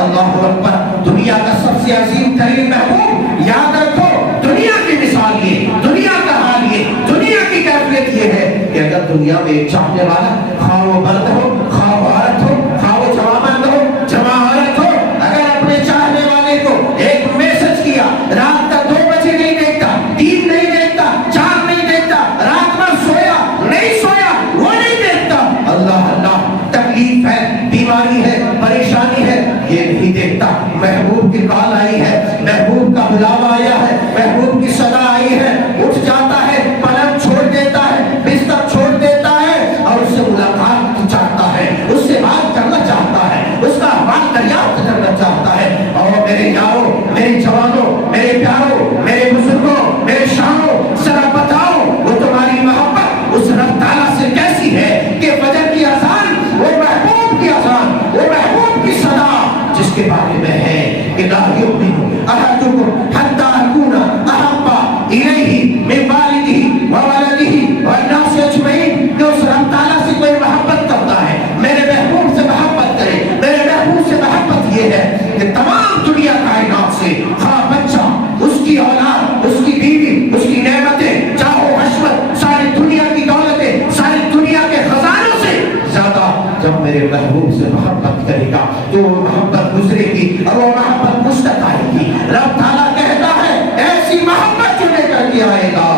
اللہ اکبر. دنیا کا سب سے عظیم ترین محبوب یاد رکھو. دنیا کی مثال یہ, دنیا کا حال یہ, دنیا کی کیفیت یہ ہے کہ اگر دنیا میں ایک چاہنے والا, خواہ وہ مرد ہو, خواہ وہ عورت ہو, خواہ وہ جوان ہو, جوان عورت ہو, اگر اپنے چاہنے والے کو ایک میسج کیا, رات کا 2 بجے نہیں دیکھتا, 3 نہیں دیکھتا, 4 نہیں دیکھتا, رات میں سویا نہیں سویا وہ نہیں دیکھتا, اللہ اللہ تکلیف ہے, بیماری ہے, پریشانی ہے, یہ نہیں دیکھتا. محبوب کی کال آئی ہے, محبوب کا بلاوا آیا ہے, محبوب کی صدا آئی ہے, اٹھ جاتا ہے, پلنگ چھوڑ دیتا ہے, بستر چھوڑ دیتا ہے اور اس سے ملاقات چاہتا ہے, اس سے بات کرنا چاہتا ہے, اس کا بات دریافت کرنا چاہتا ہے. اور میرے یاروں, میرے جوانوں, میرے پیاروں, میرے بزرگوں, میرے شانوں, ذرا بتاؤ وہ تمہاری محبت اس رب تعالیٰ سے کیسی ہے کہ فجر کی اذان وہ محبوب کی اذان, وہ محبوب کی صدا جس کے بارے میں ہے کہ لا یؤمن احدکم حتی اکون احب الیہ من والدہ وولدہ والناس اجمعین, کہ اس رب تعالیٰ سے کوئی محبت کرتا ہے, میرے محبوب سے محبت کرے. میرے محبوب سے محبت یہ ہے کہ تمام دنیا کائنات سے, خواہ بچہ, اس کی اولاد, اس کی بیوی, اس کی نعمتیں, چاہو حشمت, ساری دنیا کی دولتیں, ساری دنیا کے خزانوں سے زیادہ جب میرے محبوب سے محبت کرے گا تو وہ محبت گزرے گی اور وہ محبت مشتاق آئے گی. رب تعالیٰ کہتا ہے ایسی محبت جو لے کر کے آئے گا,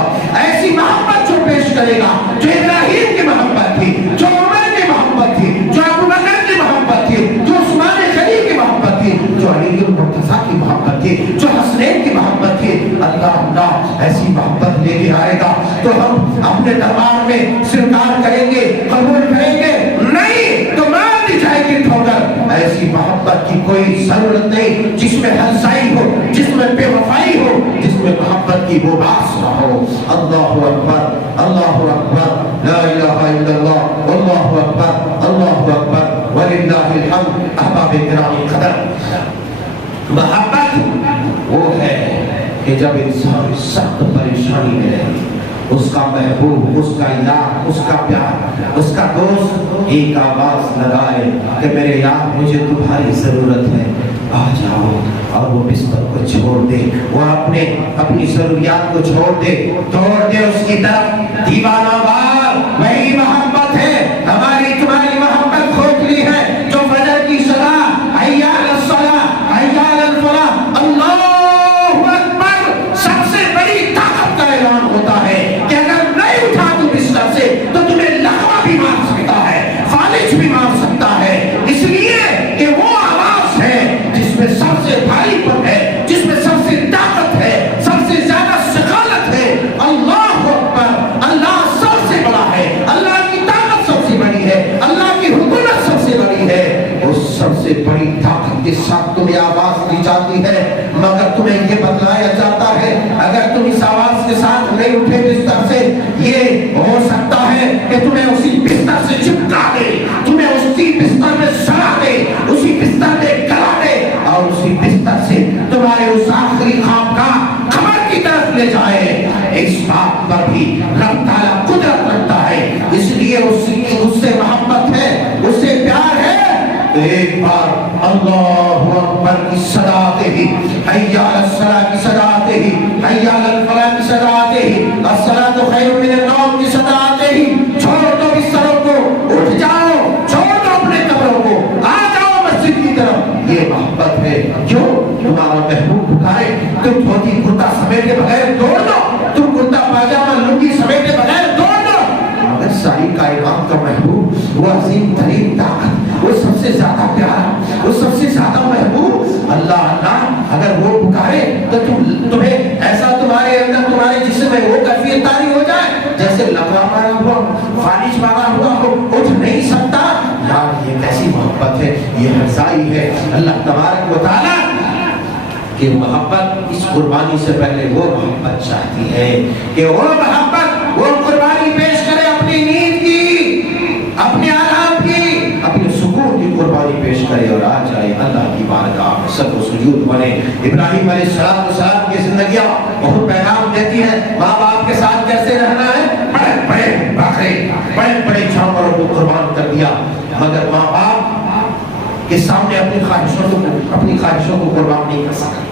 ایسی محبت جو پیش کرے گا, جو ابراہیم کی محبت تھی, جو عمر کی محبت تھی, جو ابو بکر کی محبت تھی, جو عثمان غنی کی محبت تھی, جو علی المرتضیٰ کی محبت تھی, جو حسنین کی محبت تھی, اللہ اللہ ایسی محبت لے کے آئے گا تو ہم اپنے دربار میں سرکار کریں گے, قبول کریں گے, نہیں تو مار دی جائے گی ٹھوکر. ایسی محبت کی کوئی ضرورت نہیں جس میں ہنسائی ہو, جس میں بے وفائی ہو, جس میں محبت کی وہ باس نہ ہو. اللہ اکبر, اللہ اکبر, لا الہ الا اللہ, اللہ اکبر, اللہ اکبر, وللہ الحمد. احباب کرام قدر, محبت وہ ہے کہ جب انسان سخت پریشانی میں رہے, اس کا محبوب, اس کا یار, اس کا پیار, اس کا دوست ایک آواز لگائے کہ میرے یار مجھے تمہاری ضرورت ہے, آ جاؤ, اور وہ بستر کو چھوڑ دے, وہ اپنی ضروریات کو چھوڑ دے, توڑ دے اس کی طرف دیوانہ وار. وہی محبت ہے ہماری تمہاری محبت کھوکھلی ہے جو فجر کی صدا, حی علی الصلاۃ, حی علی الفلاح, اللہ اکبر, سب سے بڑی طاقت کا اعلان ہوتا ہے کہ اگر نہیں اٹھا تو بستر سے تو تمہیں لقمہ بھی مار سکتا ہے, فالج بھی مار سکتا ہے, اس لیے کہ وہ آواز ہے جس میں سب سے بھاری پن ہے, جس میں سب سے طاقت ہے, سب سے زیادہ ثقالت ہے. اللہ اکبر, اللہ سب سے بڑا ہے, اللہ کی طاقت سب سے بڑی ہے, اللہ کی حکومت سب سے بڑی ہے. اس سب سے بڑی طاقت کے ساتھ تمہیں آواز دی جاتی ہے, مگر تمہیں یہ بتلایا جاتا ہے اگر تم اس آواز کے ساتھ نہیں اٹھے بستر سے, یہ ہو سکتا ہے کہ تمہیں اسی بستر سے چپکا دے, تمہیں اسی بستر میں سلا دے, اسی بستر میں گلا دے, اور اسی بستر سے تمہارے اس آخری خواب کا قبر کی طرف لے جائے. اس بات پر بھی رب تعالیٰ قدرت رکھتا ہے, اس لیے اس سے محبت ہے, اس سے پیار ہے. تو ایک بار اللہ اکبر کی صدا آتے ہی, حی علی الصلاۃ کی صدا آتے ہی, حی علی الفلاح کی صدا آتے ہی, الصلاۃ خیر من النوم کی صدا آتے ہی, چھوڑ دو بستروں کو, اٹھ جاؤ, چھوڑ دو اپنے قبروں کو, آ جاؤ مسجد کی طرف. یہ محبت ہے. کیوں؟ تمہارا محبوب پکارے, تم دھوتی کرتا سمیٹے بغیر دوڑ دو, تم کرتا پاجامہ لنگی سمیٹے بغیر دوڑ دو, مگر ساری کائنات کا محبوب, وہ عظیم ترین طاقت, وہ سب سے زیادہ پیارا, وہ سب سے زیادہ محبوب, اللہ اللہ اگر وہ پکارے تو تمہیں ایسا تمہارے اندر, تمہارے جسم میں وہ کیفیت طاری ہو جائے جیسے لگا مارا ہوا, فالج مارا ہوا ہو, اٹھ نہیں سکتا. یار یہ کیسی محبت ہے, یہ ہنسائی ہے. اللہ تبارک و تعالیٰ کہ محبت اس قربانی سے پہلے وہ محبت چاہتی ہے کہ وہ محبت, وہ قربانی پیش کرے اپنی نیند کی, اپنے آرام کی, اپنے سکون کی قربانی پیش کرے اور آ جائے اللہ کی بارگاہ میں سب و سجود بنے. ابراہیم علیہ السلام کی زندگیاں بہت پیغام دیتی ہیں ماں باپ کے ساتھ کیسے رہنا ہے. بڑے بڑے بکرے, بڑے بڑے جانوروں کو قربان کر دیا, مگر ماں باپ کے سامنے اپنی خواہشوں کو قربان نہیں کر سکا.